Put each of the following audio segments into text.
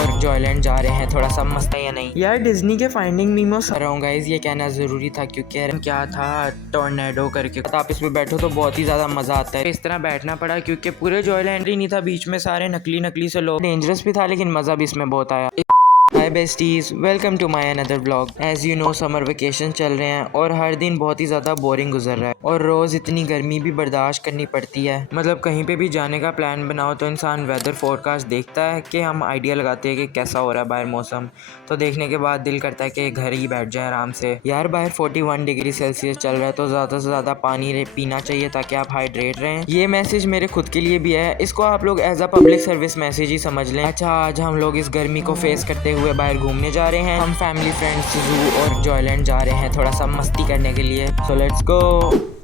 और जॉयलैंड जा रहे हैं, थोड़ा सा मस्त है या नहीं यार। डिज्नी के फाइंडिंग नीमो कर रहा हूँ गाइज, ये कहना जरूरी था क्योंकि क्या था टॉर्नेडो करके, आप इसमें बैठो तो बहुत ही ज्यादा मजा आता है। इस तरह बैठना पड़ा क्योंकि पूरे जॉयलैंड ही नहीं था, बीच में सारे नकली नकली से लोग, डेंजरस भी था लेकिन मजा भी इसमें बहुत आया। Hi besties, welcome to my another vlog. As you know summer vacation चल रहे हैं और हर दिन बहुत ही ज़्यादा बोरिंग गुजर रहा है और रोज़ इतनी गर्मी भी बर्दाश्त करनी पड़ती है। मतलब कहीं पे भी जाने का प्लान बनाओ तो इंसान वेदर फोरकास्ट देखता है कि हम आइडिया लगाते हैं कि कैसा हो रहा है बाहर मौसम, तो देखने के बाद दिल करता है कि घर ही बैठ जाए आराम से। यार बाहर 41 डिग्री सेल्सियस चल रहा है तो ज़्यादा से ज़्यादा पानी पीना चाहिए ताकि आप हाइड्रेट रहें। ये मैसेज मेरे खुद के लिए भी है, इसको आप लोग as a public service message ही समझ लें। अच्छा, आज हम लोग इस गर्मी को फेस करते हुए बाहर घूमने जा रहे हैं। हम फैमिली फ्रेंड्स जू और जॉयलैंड जा रहे हैं थोड़ा सा मस्ती करने के लिए। So let's go.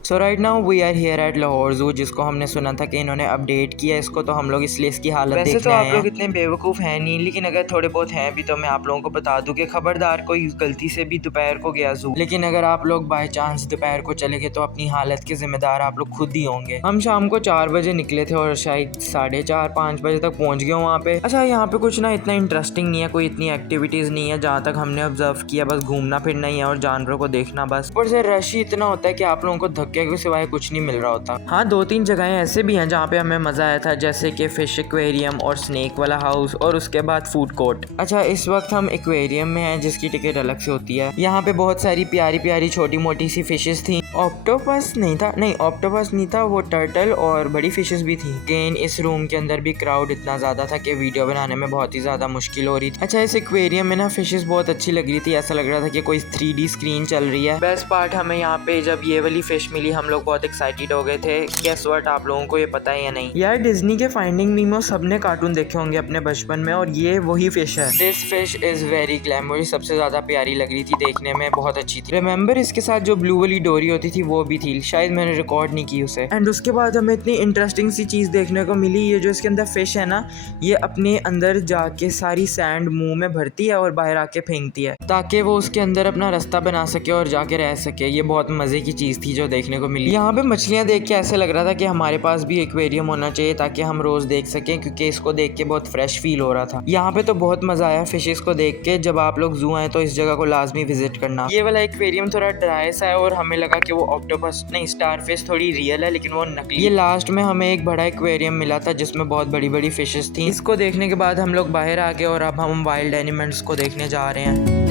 So right now we are here at Lahore zoo, जिसको हमने सुना था कि इन्होंने अपडेट किया इसको, तो हम लोग इसलिए इसकी हालत देखने तो आप लोग इतने बेवकूफ़ हैं नहीं, लेकिन अगर थोड़े बहुत हैं भी तो मैं आप लोगों को बता दूं कि खबरदार कोई गलती से भी दोपहर को गया जू, लेकिन अगर आप लोग बाय चांस दोपहर को चले गए तो अपनी हालत के जिम्मेदार आप लोग खुद ही होंगे। हम शाम को 4 बजे निकले थे और शायद 4:30-5 बजे तक पहुँच गए वहाँ पे। अच्छा, यहाँ पे कुछ ना इतना इंटरेस्टिंग नहीं है, कोई इतनी एक्टिविटीज़ नहीं है जहाँ तक हमने ऑब्जर्व किया, बस घूमना फिरना ही है और जानवरों को देखना बस। ऊपर से रश ही इतना होता है कि आप लोगों को धक्के के सिवाय कुछ नहीं मिल रहा होता। हाँ, 2-3 जगहें ऐसे भी हैं जहाँ पे हमें मजा आया था, जैसे कि फिश एक्वेरियम और स्नेक वाला हाउस और उसके बाद फूड कोर्ट। अच्छा, इस वक्त हम एक्वेरियम में हैं जिसकी टिकट अलग से होती है। यहाँ पे बहुत सारी प्यारी प्यारी छोटी मोटी सी फिशेस थी। ऑक्टोपस नहीं था, नहीं ऑक्टोपस नहीं था, वो टर्टल और बड़ी फिशेस भी थी। अगेन इस रूम के अंदर भी क्राउड इतना ज्यादा था कि वीडियो बनाने में बहुत ही ज्यादा मुश्किल हो रही थी। अच्छा, इस एक्वेरियम में ना फिशेस बहुत अच्छी लग रही थी, ऐसा लग रहा था कि कोई 3D स्क्रीन चल रही है। बेस्ट पार्ट हमें यहाँ पे जब ये वाली फिश मिली हम लोग बहुत एक्साइटेड हो गए थे। गेस व्हाट, आप लोगों को ये पता है या नहीं? यार डिज्नी के फाइंडिंग नीमो सबने कार्टून देखे होंगे अपने बचपन में और ये वही फिश है। This fish is very glamorous, सबसे ज्यादा प्यारी लग रही थी देखने में, बहुत अच्छी थी। रिमेंबर इसके साथ जो ब्लू वाली डोरी होती थी वो भी थी, शायद मैंने रिकॉर्ड नहीं की उसे। एंड उसके बाद हमें इतनी इंटरेस्टिंग सी चीज देखने को मिली, ये जो इसके अंदर फिश है ना, ये अपने अंदर जाके सारी सैंड मुंह में भरती है और बाहर आके फेंकती है ताकि वो उसके अंदर अपना रास्ता बना सके और जाके रह सके। ये बहुत मजे की चीज थी जो देखने को मिली। यहाँ पे मछलियाँ देख के ऐसे लग रहा था कि हमारे पास भी एक्वेरियम होना चाहिए ताकि हम रोज देख सकें, क्योंकि इसको देख के बहुत फ्रेश फील हो रहा था। यहाँ पे तो बहुत मजा आया फिशेस को देख के। जब आप लोग जू आए तो इस जगह को लाजमी विजिट करना। ये वाला एक्वेरियम थोड़ा ड्राई सा है और हमें लगा कि वो ऑक्टोपस नहीं, स्टारफिश थोड़ी रियल है लेकिन वो नकली। ये लास्ट में हमें एक बड़ा एक्वेरियम मिला था जिसमें बहुत बड़ी बड़ी फिशेस थी। इसको देखने के बाद हम लोग बाहर आ गए और अब हम वाइल्ड एनिमल्स को देखने जा रहे हैं।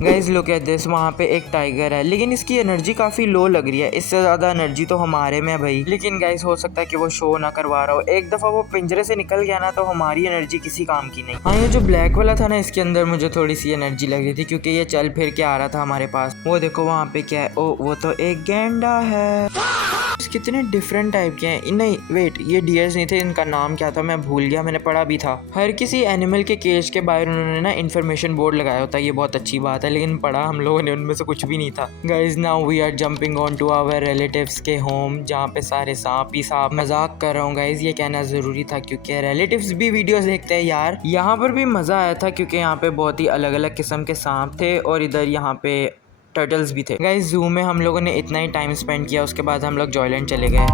गाइस लुक एट दिस, वहाँ पे एक टाइगर है लेकिन इसकी एनर्जी काफी लो लग रही है, इससे ज्यादा एनर्जी तो हमारे में है भाई। लेकिन गाइस हो सकता है कि वो शो ना करवा रहा हो, एक दफा वो पिंजरे से निकल गया ना तो हमारी एनर्जी किसी काम की नहीं। हाँ, ये जो ब्लैक वाला था ना, इसके अंदर मुझे थोड़ी सी एनर्जी लग रही थी क्योंकि ये चल फिर के आ रहा था हमारे पास। वो देखो वहाँ पे क्या है, ओ वो तो एक गैंडा है। कितने डिफरेंट टाइप के हैं। नहीं वेट, ये डियर्स नहीं थे, इनका नाम क्या था मैं भूल गया, मैंने पढ़ा भी था। हर किसी एनिमल के केज के बाहर उन्होंने ना इन्फॉर्मेशन बोर्ड लगाया होता है, ये बहुत अच्छी बात है, लेकिन पढ़ा हम लोगों ने उनमें से कुछ भी नहीं था। Guys now we are jumping on to our relatives के होम, जहाँ पे सारे सांप ही सांप। मजाक कर रहा हूँ गाइज, ये कहना जरूरी था क्योंकि रिलेटिव्स भी वीडियोस देखते हैं यार। यहाँ पर भी मजा आया था क्योंकि यहाँ पे बहुत ही अलग अलग किस्म के सांप थे और इधर यहाँ पे टर्टल्स भी थे। गाइस जू में हम लोगों ने इतना ही टाइम स्पेंड किया, उसके बाद हम लोग जॉयलैंड चले गए।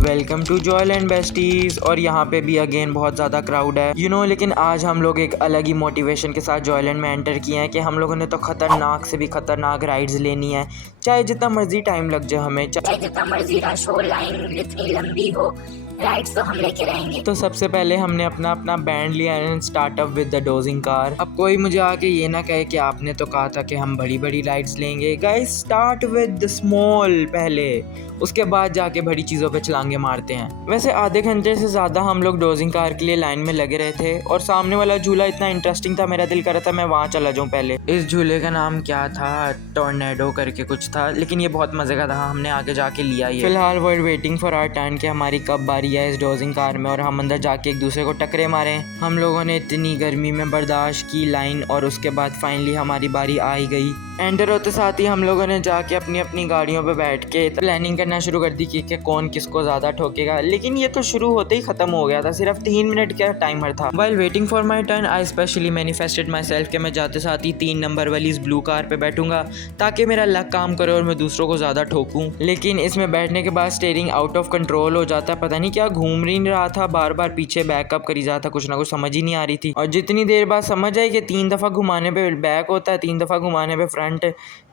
Welcome to Joyland besties. और यहाँ पे भी अगेन बहुत ज़्यादा क्राउड है यू नो, लेकिन आज हम लोग एक अलग ही मोटिवेशन के साथ जॉयलैंड में एंटर किए हैं कि हम लोगों ने तो खतरनाक से भी खतरनाक राइड्स लेनी है, चाहे जितना मर्जी टाइम लग जाए हमें, चाहे जितना मर्जी रश हो, लाइन इतनी लंबी हो, राइड्स तो हम लेके रहेंगे। तो सबसे पहले हमने अपना बैंड लिया and start up with the dosing car. अब कोई मुझे आके ये ना कहे कि आपने तो कहा था कि हम बड़ी बड़ी राइड्स लेंगे। Guys start with the small पहले, उसके बाद जाके बड़ी चीज़ों पे छलांगे मारते हैं। वैसे आधे घंटे से ज़्यादा हम लोग डोजिंग कार के लिए लाइन में लगे रहे थे और सामने वाला झूला इतना इंटरेस्टिंग था, मेरा दिल कर रहा था मैं वहाँ चला जाऊँ पहले। इस झूले का नाम क्या था, टॉर्नेडो करके कुछ था, लेकिन ये बहुत मजे का था, हमने आगे जाके लिया ये। फिलहाल we are waiting for our turn कि हमारी कब बारी है इस डोजिंग कार में और हम अंदर जाके एक दूसरे को टकरे मारे। हम लोगों ने इतनी गर्मी में बर्दाश्त की लाइन और उसके बाद फाइनली हमारी बारी आ ही गई। एंटर होते साथ ही हम लोगों ने जाके अपनी अपनी गाड़ियों पे बैठ के प्लानिंग करना शुरू कर दी कि कौन किसको ज़्यादा ठोकेगा, लेकिन ये तो शुरू होते ही ख़त्म हो गया था। सिर्फ 3 मिनट का टाइमर था। While waiting for my turn I specially manifested my self कि मैं जाते साथ ही 3 नंबर वाली इस ब्लू कार पे बैठूंगा ताकि मेरा लक काम करे और मैं दूसरों को ज़्यादा ठोकूं। लेकिन इसमें बैठने के बाद स्टीयरिंग आउट ऑफ कंट्रोल हो जाता है, पता नहीं क्या घूम नहीं रहा था, बार बार पीछे बैकअप करी जाता, कुछ ना कुछ समझ ही नहीं आ रही थी। और जितनी देर बाद समझ आई कि 3 दफ़ा घुमाने पे बैक होता है, 3 दफ़ा घुमाने पे फ्रंट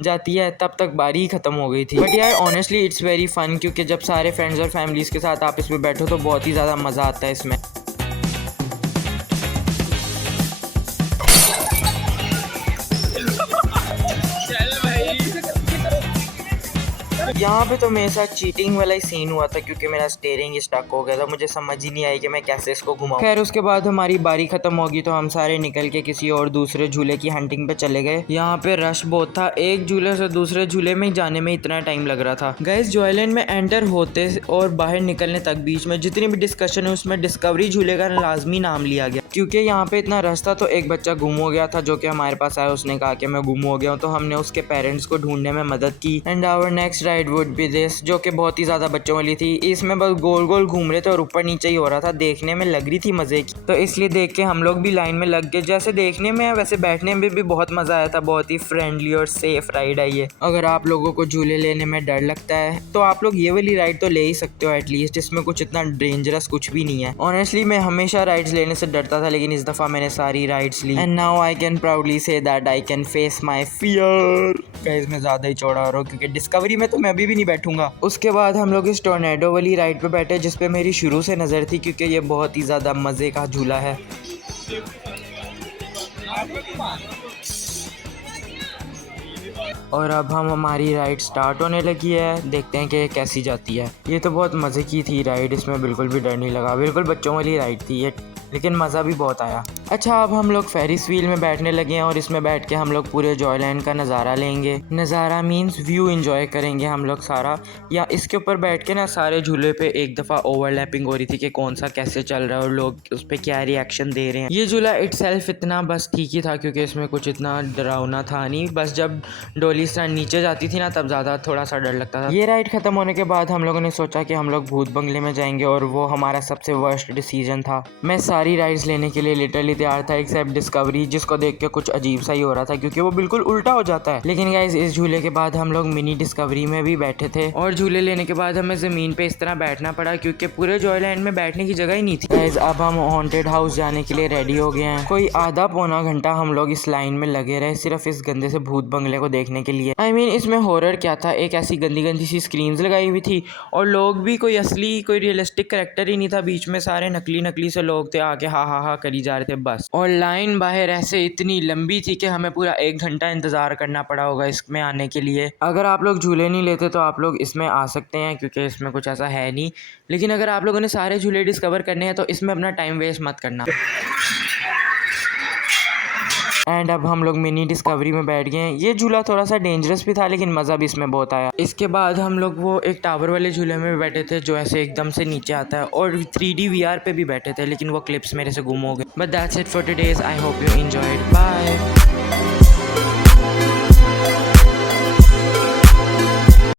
जाती है, तब तक बारी ही खत्म हो गई थी। बट यार ऑनेस्टली इट्स वेरी फन, क्योंकि जब सारे फ्रेंड्स और फैमिलीज के साथ आप इसमें बैठो तो बहुत ही ज़्यादा मज़ा आता है इसमें। यहाँ पे तो मेरे साथ चीटिंग वाला ही सीन हुआ था, क्योंकि मेरा स्टीयरिंग स्टक हो गया था, मुझे समझ ही नहीं आई कि मैं कैसे इसको घुमाऊं। खैर उसके बाद हमारी बारी खत्म होगी तो हम सारे निकल के किसी और दूसरे झूले की हंटिंग पे चले गए। यहाँ पे रश बहुत था, एक झूले से दूसरे झूले में जाने में इतना टाइम लग रहा था। गाइस जॉयलैंड में एंटर होते और बाहर निकलने तक बीच में जितनी भी डिस्कशन है उसमें डिस्कवरी झूले का लाजमी नाम लिया गया, क्योंकि यहाँ पे इतना रश था। तो एक बच्चा गुम हो गया था जो कि हमारे पास आया, उसने कहा कि मैं गुम हो गया हूँ, तो हमने उसके पेरेंट्स को ढूंढने में मदद की। And our next ride would be this, जो कि बहुत ही ज़्यादा बच्चों वाली थी। इसमें बस गोल गोल घूम रहे थे और ऊपर नीचे ही हो रहा था, देखने में लग रही थी मज़े की, तो इसलिए देख के हम लोग भी लाइन में लग गए। जैसे देखने में वैसे बैठने में भी बहुत मज़ा आया था, बहुत ही फ्रेंडली और सेफ राइड है ये। अगर आप लोगों को झूले लेने में डर लगता है तो आप लोग ये वाली राइड तो ले ही सकते हो एटलीस्ट, इसमें कुछ इतना डेंजरस कुछ भी नहीं है। ऑनेस्टली मैं हमेशा राइड्स लेने से डरता था, लेकिन इस दफ़ा मैंने सारी राइड्स ली and now I can proudly say that I can face my fear. Guys मैं ज़्यादा ही चौड़ा हो रहा हूँ, क्योंकि डिस्कवरी में तो मैं अभी भी नहीं बैठूंगा। उसके बाद हम लोग इस टोर्नेडो वाली राइड पे बैठे, जिस पे मेरी शुरू से नज़र थी, क्योंकि ये बहुत ही ज़्यादा मज़े का झूला है। और अब हमारी राइड स्टार्ट होने लगी है, देखते हैं कि कैसी जाती है। ये तो बहुत मज़े की थी राइड, इसमें बिल्कुल भी डर नहीं लगा, बिल्कुल बच्चों वाली राइड थी ये, लेकिन मज़ा भी बहुत आया। अच्छा अब हम लोग फेरिस व्हील में बैठने लगे हैं और इसमें बैठ के हम लोग पूरे जॉयलैंड का नज़ारा लेंगे। नज़ारा मीन्स व्यू एंजॉय करेंगे हम लोग सारा। या इसके ऊपर बैठ के ना सारे झूले पे एक दफ़ा ओवरलैपिंग हो रही थी कि कौन सा कैसे चल रहा है और लोग उस पर क्या रिएक्शन दे रहे हैं। ये झूला इटसेल्फ इतना बस ठीक ही था, क्योंकि इसमें कुछ इतना डरावना था नहीं, बस जब डोली से नीचे जाती थी ना तब ज़्यादा थोड़ा सा डर लगता था। ये राइड ख़त्म होने के बाद हम लोगों ने सोचा कि हम लोग भूत बंगले में जाएंगे, और वो हमारा सबसे वर्स्ट डिसीजन था। मैं सारी राइड्स लेने के लिए लिटरली तैयार था एक्सेप्ट डिस्कवरी, जिसको देख के कुछ अजीब सा ही हो रहा था, क्योंकि वो बिल्कुल उल्टा हो जाता है। लेकिन गाइस इस झूले के बाद हम लोग मिनी डिस्कवरी में भी बैठे थे, और झूले लेने के बाद हमें ज़मीन पे इस तरह बैठना पड़ा, क्योंकि पूरे जॉयलैंड में बैठने की जगह ही नहीं थी। गाइस अब हम हॉन्टेड हाउस जाने के लिए रेडी हो गए हैं। कोई आधा पौना घंटा हम लोग इस लाइन में लगे रहे सिर्फ इस गंदे से भूत बंगले को देखने के लिए। आई मीन इसमें हॉरर क्या था, एक ऐसी गंदी गंदी सी स्क्रीन्स लगाई हुई थी, और लोग भी कोई असली कोई रियलिस्टिक करेक्टर ही नहीं था, बीच में सारे नकली नकली से लोग थे, आके हा हा हा करी जा रहे थे बस। और लाइन बाहर ऐसे इतनी लंबी थी कि हमें पूरा 1 घंटा इंतज़ार करना पड़ा होगा इसमें आने के लिए। अगर आप लोग झूले नहीं लेते तो आप लोग इसमें आ सकते हैं, क्योंकि इसमें कुछ ऐसा है नहीं, लेकिन अगर आप लोगों ने सारे झूले डिस्कवर करने हैं तो इसमें अपना टाइम वेस्ट मत करना। एंड अब हम लोग मिनी डिस्कवरी में बैठ गए हैं। ये झूला थोड़ा सा डेंजरस भी था, लेकिन मज़ा भी इसमें बहुत आया। इसके बाद हम लोग वो एक टावर वाले झूले में बैठे थे जो ऐसे एकदम से नीचे आता है, और 3D VR पे भी बैठे थे, लेकिन वो क्लिप्स मेरे से गुम हो गए। But that's it for today. I hope you enjoyed. Bye.